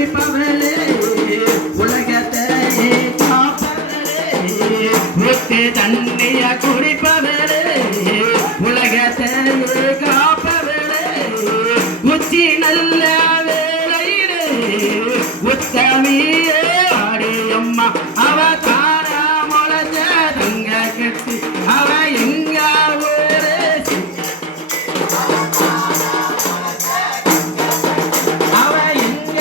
குடிப்பவளே உலகத்தை காப்பவளே முத்து தண்ணிய குடிப்பவளே உலகத்தை காப்பவளே உச்சி நல்ல வேளையிலே உத்தமியே அடியம்மா அவ தாரா முளைச்ச தங்க கட்டி அவ எங்க ஊரே அவ எங்க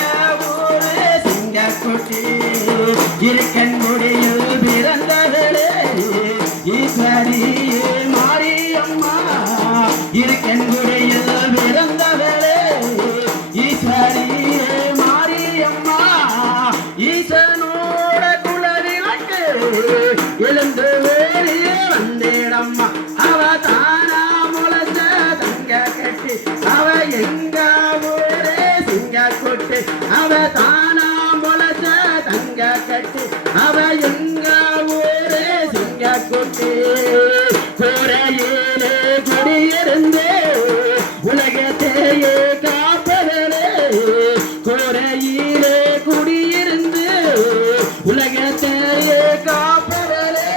ஊரே சிங்க குட்டி இருக்கன் முடியில் பிறந்தவளே ஈஸ்வரியே மாரியம்மா இருக்கன் முடியில் பிறந்தவளே ஈஸ்வரியே மாரியம்மா ஈசனோட குலவிளக்கு எழுந்து வேறியே வந்தேடம்மா அவ தானா முளைச்ச தங்க கட்டி அவ எங்க ஊரே சிங்க கொட்டு அவ தானா முளைச்ச தங்க கட்டி அவ எங்க ஊரே சிங்க கொட்டு கோரையிலே குடியிருந்தே உலகத்தையே காப்பவளே கோரையிலே குடியிருந்து உலகத்தையே காப்பவளே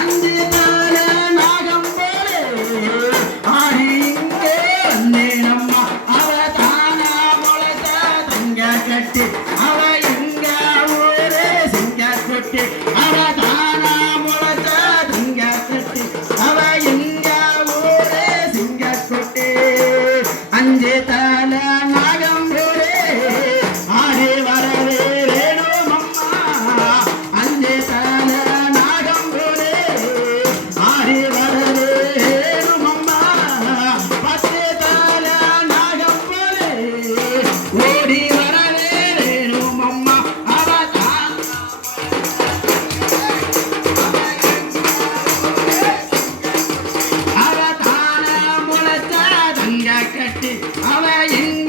அஞ்சு நாள நாகம் போலே ஆடி இங்கே வந்தேனம்மா அவ தானா முளைச்ச தங்க கட்டி அவ எங்க ஊரே சிங்க கொட்டி அவ தானா முளைச்ச தங்க கட்டி அவ எங்க ஊரே சிங்க கொட்டி அஞ்சு தல நாகம் போலே ஆடி வரவே வேணுமம்மா அஞ்சு தல நாகம் போலே ஆடி வரவே வேணுமம்மா பத்து தல நாகம் போலே ஓடி வரவே வேணுமம்மா அவ தானா அவ தானா முளைச்ச தங்க கட்டி அவ எங்க